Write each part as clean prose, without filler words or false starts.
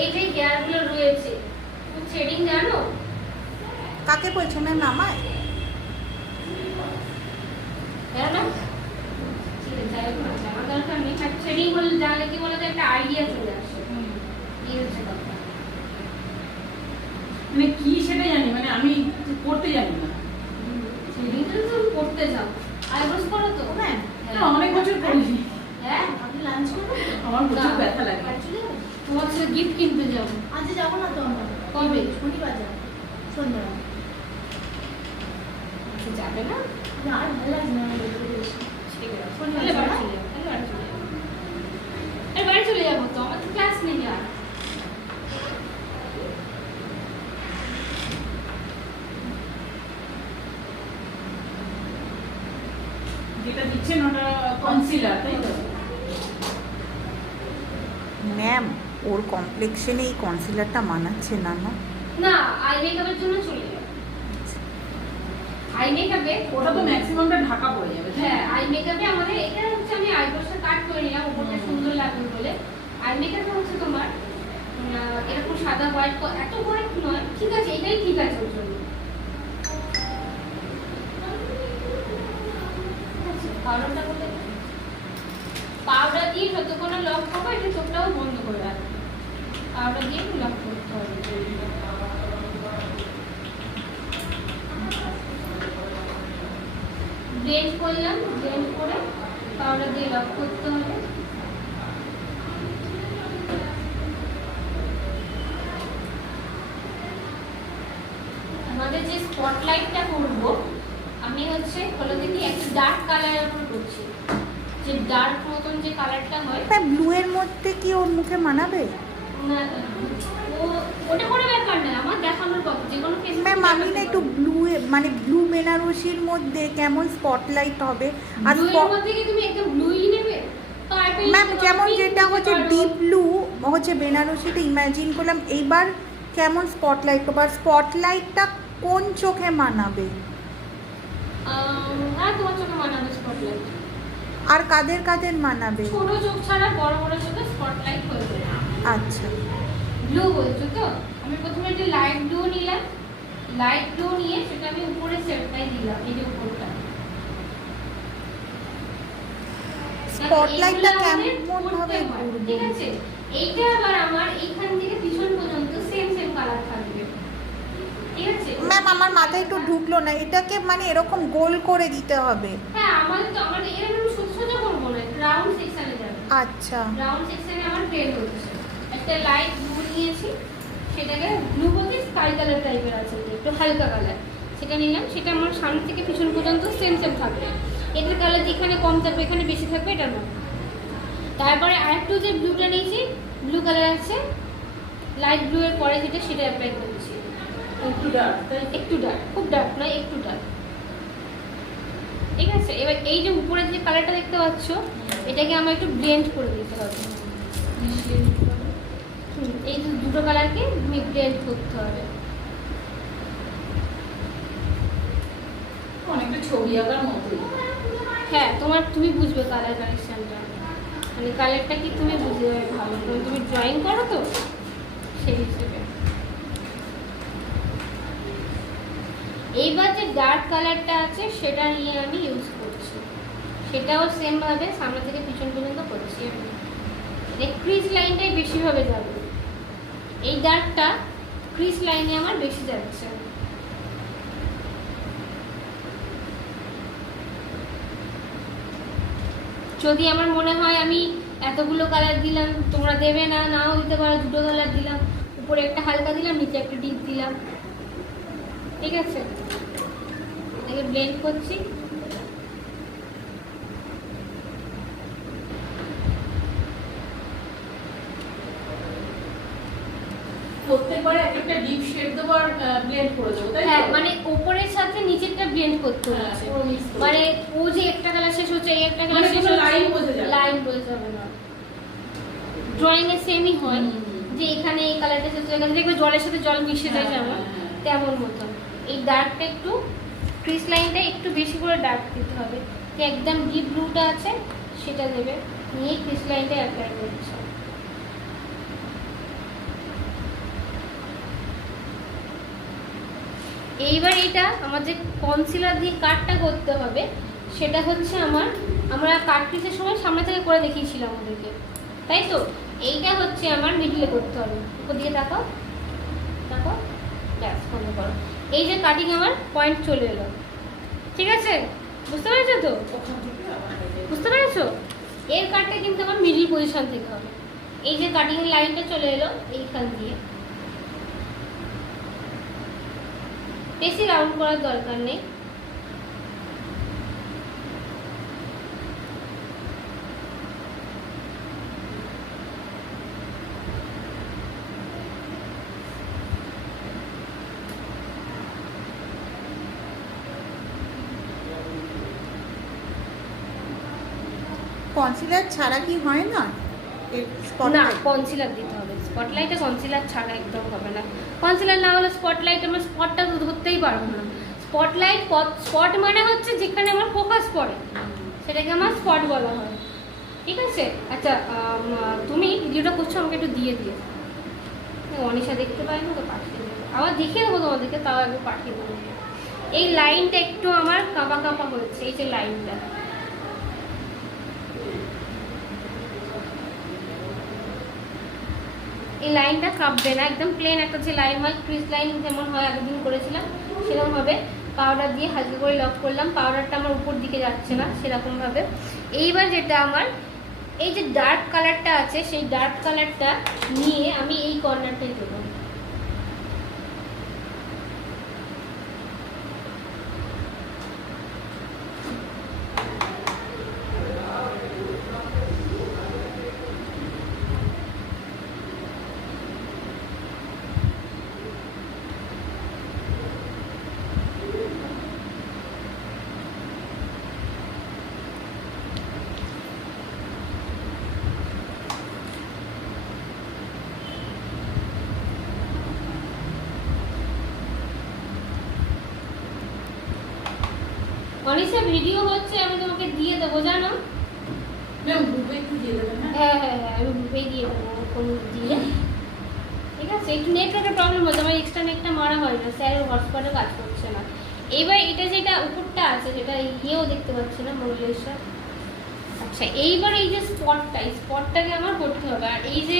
এই যে হেয়ারগুলো রয়েছে, তুমি থ্রেডিং জানো? কাকে বলছো ম্যাম? আমায়? জানো না? ঠিক আছে, যাই হোক না, আমার দরকার নেই। থ্রেডিং বলে জানলে কি বলতো, একটা আইডিয়া চলে আসে। এই হচ্ছে কথা। মানে কি সেটা জানি, মানে আমি করতে জানি না। থ্রেডিংটা তো তুমি করতে যাও, আইব্রোস করো তো? হ্যাঁ। অনেক বছর করিনি। হ্যাঁ, আপনি লাঞ্চ করবেন? আমার প্রচুর ব্যথা লাগে। তোমার সাথে গিফট কিনতে যাবো। আজ যাবো না তো আমরা। কবে? শনিবার যাবো, সন্ধ্যা। যাবে না? না, আর ভালো লাগছে না আমার বেরোতে বেশি। ঠিক আছে, তাহলে বাড়ি চলে যাবো। বাড়ি চলে যাবো তো, আমার তো ক্লাস নেই আর। যেটা দিচ্ছেন ওটা কনসিলার, তাই তো? ম্যাম, ওর কমপ্লেক্সনে এই কনসিলারটা মানাচ্ছে না। না না, আই মেকআপের জন্য চলে যাবো। আই মেকআপে ওটা তো ম্যাক্সিমামটা ঢাকা পড়ে যাবে। হ্যাঁ, আই মেকআপে আমাদের এটা হচ্ছে, আমি আইব্রোসটা কাট করে নিলাম উপরটা সুন্দর লাগবে বলে। আই মেকআপে হচ্ছে তোমার এরকম সাদা হোয়াইট, এত হোয়াইট নয়, ঠিক আছে, এটাই ঠিক আছে ওর জন্য। পাউডারটা বলে পাউডার দিয়ে যতক্ষণ লক করবো, এটা চোখটাও বন্ধ করে রাখবো। পাউডার দিয়ে লক করতে হবে। ব্লেন্ড করলাম, ব্লেন্ড করে পাউডার দিয়ে লক করতে হবে। আমাদের যে স্পটলাইটটা করব, আমি হচ্ছে হলো দেখি একটা ডার্ক কালারের উপর করছি, যে ডার্ক মতন যে কালারটা হয়। ব্লু এর মধ্যে কি ওর মুখে মানাবে? না, ওটা কোনো ব্যাপার না, আমার দেখানোর কথা, যে কোনো ফেস। ম্যাম, আমি না একটু ব্লু, মানে ব্লু বেনারসির মধ্যে কেমন স্পটলাইট হবে? আর ব্লুর মধ্যে কি তুমি একদম ব্লুই নেবে? ম্যাম, যেমন যেটা হচ্ছে ডিপ ব্লু হচ্ছে বেনারসিতে ইমাজিন করলাম, এইবার কেমন স্পটলাইট বা স্পটলাইটটা কোন চোখে মানাবে? হ্যাঁ, তোমার চোখে মানাবে স্পটলাইট। আর কাদের কাদের মানাবে? ছোট চোখ ছাড়া বড় বড় চোখে স্পটলাইট হয়ে যাবে। আচ্ছা, ব্লু বলছো তো? আমি প্রথমে একটা লাইট ব্লু নিলাম, লাইট ব্লু নিয়ে সেটা আমি উপরে সেটটাই দিলাম, এই যে উপরটা। স্পটলাইটটা এইগুলো কেমন আমাদের ভাবে করতে হয়, করব? ঠিক আছে? এইটা আবার আমার এইখান থেকে পিছন পর্যন্ত সেম সেম কালার থাকবে, ঠিক আছে? ম্যাম, আমার মাথায় একটু ঢুকলো না, এটাকে মানে এরকম গোল করে দিতে হবে? হ্যাঁ, আমাদের এরকম সোজা সোজা করবো না, রাউন্ড সেকশনে যাবে। আচ্ছা, রাউন্ড সেকশনে আমার ট্রেন হচ্ছে। একটা লাইট ব্লু নিয়েছি, সেটাকে ব্লু বলতে স্কাই কালার টাইপের আছে, একটু হালকা কালার, সেটা নিলাম। সেটা আমার সামনে থেকে পিছন পর্যন্ত সেম সেম থাকবে। এটার কালার যেখানে কম থাকবে এখানে বেশি থাকবে, এটা না। তারপরে আরেকটু যে ব্লুটা নিয়েছি, ব্লু কালার আছে, লাইট ব্লু এর পরে যেটা, সেটা অ্যাপ্লাই করছি। একটু ডার্ক, একটু ডার্ক, খুব ডার্ক নয়, একটু ডার্ক, ঠিক আছে? এবার এই যে উপরে যে কালারটা দেখতে পাচ্ছ, এটাকে আমার একটু ব্লেন্ড করে দিতে হবে। এই যে দুটো কালারকে ব্লেন্ড করতে হবে। অনেকটা ছবি আঁকার মতোই। হ্যাঁ, তুমি বুঝবে কালার কালেকশনটা, মানে কালারটা কি তুমি বুঝতে পারবে ভালো, তুমি ড্রয়িং করো তো, সেই হিসেবে। এইবার যে ডার্ক কালারটা আছে সেটা নিয়ে আমি ইউজ করছি, সেটাও সেম ভাবে সামনে থেকে পিছন পর্যন্ত করছি আমি। ক্রিজ লাইনটাই বেশিভাবে যাবে, এই ডার্কটা ক্রিজ লাইনে আমার বেশি যাচ্ছে। যদি আমার মনে হয় আমি এতগুলো কালার দিলাম, তোমরা দেবে না, নাও দিতে পারো, দুটো কালার দিলাম, উপরে একটা হালকা দিলাম, নিচে একটা ডিপ দিলাম, ঠিক আছে? এটাকে ব্লেন্ড করছি। প্রত্যেকবারে একটা ডিপ শেড দেবো আর ব্লেন্ড করে দেবো, তাই তো? হ্যাঁ, মানে উপরের সাথে নিচেরটা ব্লেন্ড করতে হচ্ছে, মানে ও যে একটা কালার শেষ হচ্ছে, এই একটা কালার শেষ হচ্ছে, লাইন বোঝা যাবে, লাইন বোঝা যাবে না। ড্রয়িং এ সেমই হয়, যে এখানে এই কালারটা শেষ হয়ে গেছে, দেখবে জলের সাথে জল মিশে যায় যেমন, তেমন মতন এই ডার্কটা একটু, ক্রিজ লাইনটা একটু বেশি করে ডার্ক দিতে হবে। যে একদম ডিপ ব্লুটা আছে সেটা দেবে, নিয়ে ক্রিজ লাইনটা অ্যাপ্লাই করছে। এইবার এটা আমার যে কনসিলার দিয়ে কাটটা করতে হবে, সেটা হচ্ছে আমরা কাট পিসের সময় সামনে থেকে করে দেখিয়েছিলাম আমাদেরকে, তাই তো? এইটা হচ্ছে আমার মিডলে করতে হবে। উপর দিয়ে দেখো দেখো, ব্যাস বন্ধ করো। এই যে কাটিং আমার পয়েন্ট চলে এলো, ঠিক আছে? বুঝতে পেরেছো তো? ওখান থেকে আবার এই বুঝতে পেরেছো? এর কাটটা কিন্তু আমার মিডল পজিশন থেকে হবে। এই যে কাটিং এর লাইনটা চলে এলো এইখান দিয়ে, বেশি রাউন্ড করার দরকার নেই। কনসিলার ছাড়া কি হয় না এর না, spotlight? কনসিলার দিতে হবে। স্পটলাইটে কনসিলার ছাড়া একদম হবে না। কনসিলার না হলে স্পটলাইট আমরা স্পটটা ধরতেই পারবো না। স্পটলাইট, স্পট মানে হচ্ছে যেখানে আমার ফোকাস পড়ে, সেটাকে আমার স্পট বলা হয়, ঠিক আছে? আচ্ছা, তুমি ভিডিওটা করছো, আমাকে একটু দিয়ে দিও। অনিশা দেখতে পাই না তো, পাঠিয়ে দেবো। আবার দেখিয়ে দেবো তোমাদেরকে, তাও একবার পাঠিয়ে দেবো। এই লাইনটা একটু আমার কাঁপা কাঁপা হয়েছে, এই যে লাইনটা, এই লাইনটা কাঁপবে না, একদম প্লেন একটা যে লাইন হয়, ক্রিস লাইন যেমন হয়, আগের করেছিলাম সেরকম হবে। পাউডার দিয়ে হালকা করে লক করলাম, পাউডারটা আমার উপর দিকে যাচ্ছে না সেরকম ভাবে। এইবার যেটা আমার এই যে ডার্ক কালারটা আছে, সেই ডার্ক কালারটা নিয়ে আমি এই কর্নারটাই দেবো। অনিশা ভিডিও হচ্ছে, আমি তোমাকে দিয়ে দেবো, জানো? ম্যাম গ্রুপে একটু দিয়ে দেবেন। হ্যাঁ হ্যাঁ হ্যাঁ, আমি গ্রুপেই দিয়ে দেবো ফোন দিয়ে, ঠিক আছে? একটু নেটওয়ার্কের প্রবলেম হচ্ছে, আমার এক্সট্রা নেটটা মারা হয় না, স্যারের হটস্পটে কাজ করছে না। এইবার এটা যেটা উপরটা আছে, যেটা ইয়েও দেখতে পাচ্ছি না মঙ্গলেশা। আচ্ছা, এইবার এই যে স্পটটা, এই স্পটটাকে আমার করতে হবে। আর এই যে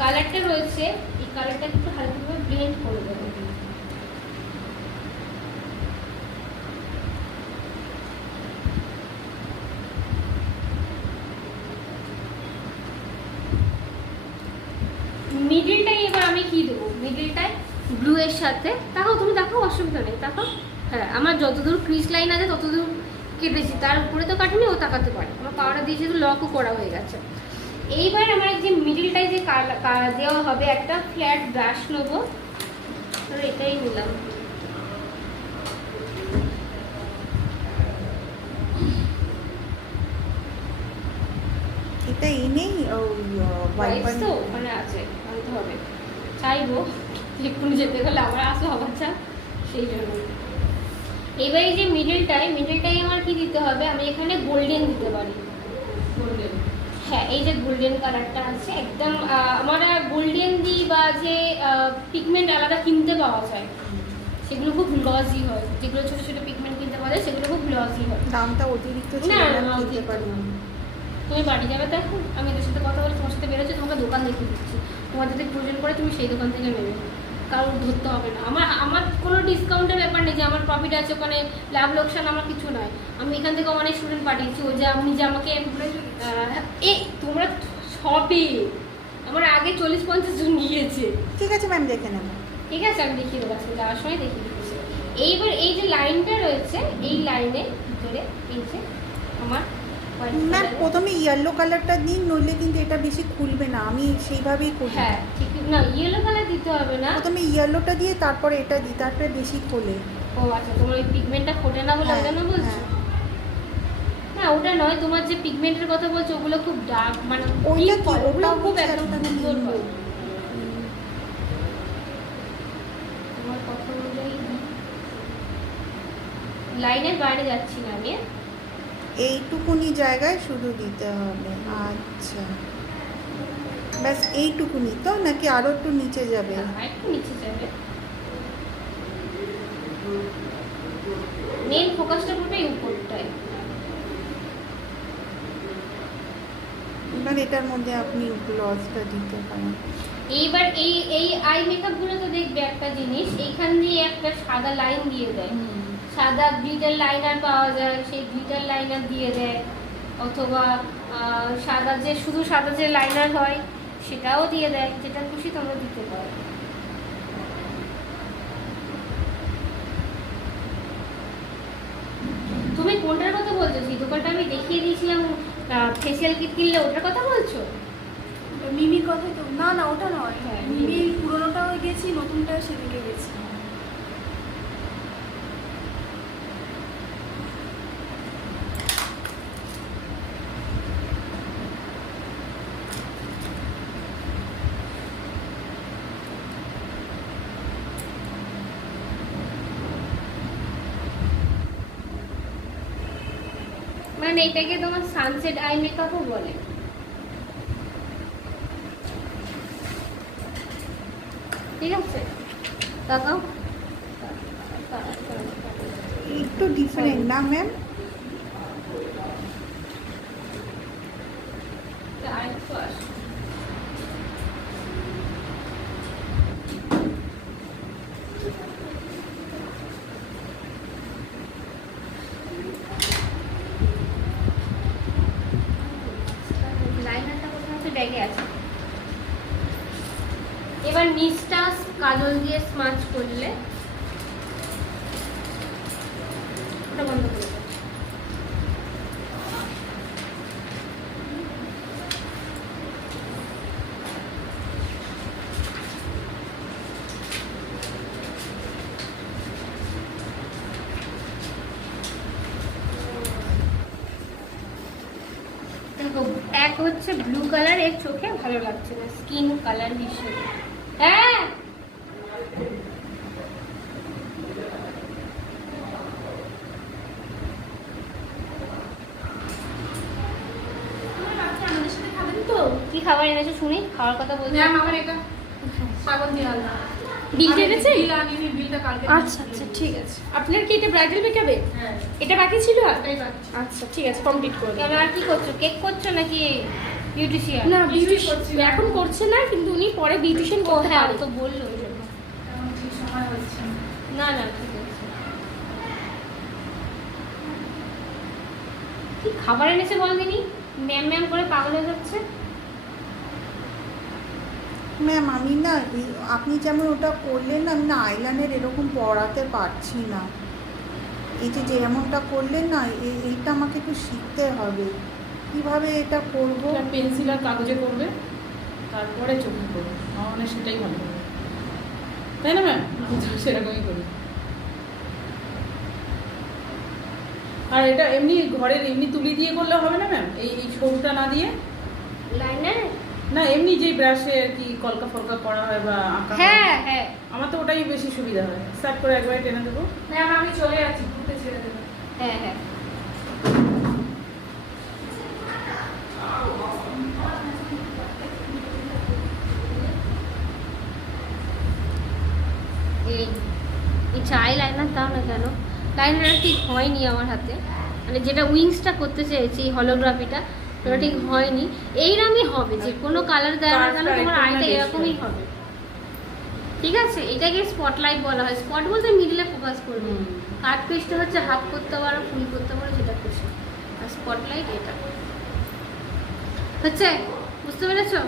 কালারটা রয়েছে, এই কালারটা একটু হালকাভাবে ব্লেন্ড করে দেবো। মিডিলটাই এবার আমি কি দেবো, মিডিলটায় ব্লু এর সাথে, দেখো তুমি দেখো, অসুবিধা নেই, দেখো। হ্যাঁ, আমার যতদূর ক্রিস লাইন আছে ততদূর কেটেছি, তার উপরে তো কাটিনি, ও তাকাতে পারে। আমার পাওয়াটা দিয়ে যেহেতু লকও করা হয়ে গেছে। এইবার আমার যে মিডিলটায় যে দেওয়া হবে, একটা ফ্ল্যাট ব্রাশ নেবো, তো এটাই নিলাম। এটা এনেই ওয়াইপস তো ওখানে আছে, আনতে হবে। চাইবো এক্ষুনি যেতে গেলে আমার আসো হবার চা, সেই জন্য। এবার এই যে মিডলটাই আমার কি দিতে হবে, আমি এখানে গোল্ডেন দিতে পারি। গোল্ডেন, হ্যাঁ, এই যে গোল্ডেন কালারটা আছে, একদম আমরা গোল্ডেন দিই বা যে পিগমেন্ট আলাদা কিনতে পাওয়া যায়, সেগুলো খুব গ্লসি হয়। যেগুলো ছোটো ছোটো পিগমেন্ট কিনতে পাওয়া যায়, সেগুলো খুব গ্লসি হয়। দামটা অতিরিক্ত ছিল, না, না না, কিনতে অতিরিক্ত পারি না। তুমি বাড়ি যাবে তো এখন, আমি এদের সাথে কথা বলে তোমার সাথে বেরোচ্ছি, তোমাকে দোকান দেখিয়ে দিচ্ছি। তোমার যদি প্রয়োজন পড়ে তুমি সেই দোকান থেকে নেবে, কারণ ধরতে হবে না। আমার কোনো ডিসকাউন্টের ব্যাপার নেই যে আমার প্রফিট আছে ওখানে, লাভ লোকসান আমার কিছু নয়। আমি এখান থেকে অনেক স্টুডেন্ট পাঠিয়েছি, ও যে আপনি যে আমাকে এই তোমরা সবই আমার আগে 40-50 জন গিয়েছে। ঠিক আছে ম্যাম, দেখে নেব। ঠিক আছে, আমি দেখিয়ে দেবো, আজকে যাওয়ার সময় দেখিয়ে দিচ্ছি। এইবার এই যে লাইনটা রয়েছে, এই লাইনের ভিতরে এই যে আমার ম্যাম প্রথমে ইয়েলো কালারটা দিন, নইলে কিন্তু এটা বেশি খুলবে না, আমি সেইভাবেই করি। হ্যাঁ ঠিক, না ইয়েলো কালার দিতে হবে না। প্রথমে ইয়েলোটা দিয়ে তারপরে এটা দিই, তারপরে বেশি খোলে। ও আচ্ছা, তোমার ওই পিগমেন্টটা ফোটে না বলে ওটা না বলছো? না ওটা নয়, তোমার যে পিগমেন্টের কথা বলছো ওগুলো খুব ডার্ক, মানে ওইটা deep কি? হয়, ওগুলো ওটা খুব হচ্ছে একদম একটা সুন্দর নীল। হয়। তোমার কথা অনুযায়ী লাইনের বাইরে যাচ্ছি না আমি। এইটুকুনি জায়গায় শুধু দিতে হবে। আচ্ছা, ব্যাস এইটুকুনি তো, নাকি আরো একটু নিচে যাবে? একটু নিচে যাবে। মেন ফোকাসটা করবে এই উপরটায়। এবার এটার মধ্যে আপনি গ্লসটা দিতে পারেন। এইবার এই এই আই মেকআপ গুলো তো দেখবে একটা জিনিস, এইখান দিয়ে একটা সাদা লাইন দিয়ে দেয়, সাদা গ্লিটার লাইনার পাওয়া যায়, সেই গ্লিটার লাইনার দিয়ে দেয়, অথবা সাদা যে শুধু সাদা যে লাইনার হয় সেটাও দিয়ে দেয়, যেটা খুশি তোমরা দিতে পারো। তুমি কোনটার কথা বলছো? সেই দোকানটা আমি দেখিয়ে দিয়েছিলাম ফেসিয়াল কিট কিনলে, ওটার কথা বলছো? মিমির কথাই তো। না না, ওটা নয়। হ্যাঁ, মিমির পুরোনোটাও গেছি, নতুনটা সেদিকে গেছি। মানে এটাকে তোমার সানসেট আই মেকআপও বলে। ঠিক আছে, তাকাও। একটু ডিফারেন্ট না ম্যাম? আরেকটু আসো। লাইনারটা কোথাও হচ্ছে ব্যাগে আছে। এবার নিচটা কাজল দিয়ে স্মাচ করলে ওটা বন্ধ করে দাও। দেখো, এক হচ্ছে ব্লু কালার, এর চোখে ভালো লাগছে না, স্কিন কালার হিসেবে। হ্যাঁ, আমাদের সাথে খাবেন তো? কি খাবার এনেছো শুনি? খাওয়ার কথা বলছি। ম্যাম আমার এটা সাগর দিয়ে আনলাম। বিল আমি এনেছে? বিল আনিনি, বিলটা কালকে আচ্ছা আচ্ছা, ঠিক আছে। আপনার কি এটা ব্রাইডাল মেকআপে? হ্যাঁ, এটা বাকি ছিল আর? এটাই বাকি। আচ্ছা ঠিক আছে, কমপ্লিট করে দিন। এবার আর কি করছো? কেক করছো নাকি বিউটিশিয়ান? না, কিছুই বিউটিশিয়ান করছি না। এখন করছে না, কিন্তু উনি পরে বিউটিশিয়ান ও করতে হ্যাঁ, পারে। ও তো বললো ওই জন্য। এখন ঠিক সময় হচ্ছে না। না না, ঠিক আছে। কি খাবার এনেছে বলদিনি? ম্যাম ম্যাম করে পাগল হয়ে যাচ্ছে। ম্যাম আমি না আপনি যেমন ওটা করলেন না, আমি না আইলাইনার এরকম পড়াতে পারছি না। এই যে যেমনটা করলেন না, এইটা আমাকে একটু শিখতে হবে কিভাবে এটা করব। পেন্সিল আর কাগজে করবে, তারপরে চোখে করবে, আমার মনে হয় সেটাই ভালো হবে, তাই না ম্যাম? আমি তো সেরকমই করি। আর এটা এমনি ঘরের এমনি তুলি দিয়ে করলে হবে না ম্যাম? এই এই সরুটা না দিয়ে? লাইনার? না, এমনি যেই ব্রাশে আর কি কলকা ফলকা করা হয় বা আঁকা হয়। হ্যাঁ হ্যাঁ। আমার তো ওটাই বেশি সুবিধা হয়, স্টার্ট করে একবারে টেনে দেবো। ম্যাম আমি চলে যাচ্ছি, ঘুরতে ছেড়ে দেবো। হ্যাঁ হ্যাঁ। এই চাই লাইনার দাও না কেন? লাইনার ঠিক হয়নি আমার হাতে, মানে যেটা উইংসটা করতে চেয়েছি হলোগ্রাফিটা, ওটা ঠিক হয়নি। এইরকমই হবে, যে কোনো কালার দেওয়া না কেন তোমার আইটা এরকমই হবে। ঠিক আছে, এটাকে স্পটলাইট বলা হয়। স্পট বলতে মিডলে ফোকাস করবে। কাট পেস্টটা হচ্ছে হাফ করতে পারো, ফুল করতে পারো, যেটা খুশি। আর স্পটলাইট এটা হচ্ছে, বুঝতে পেরেছো?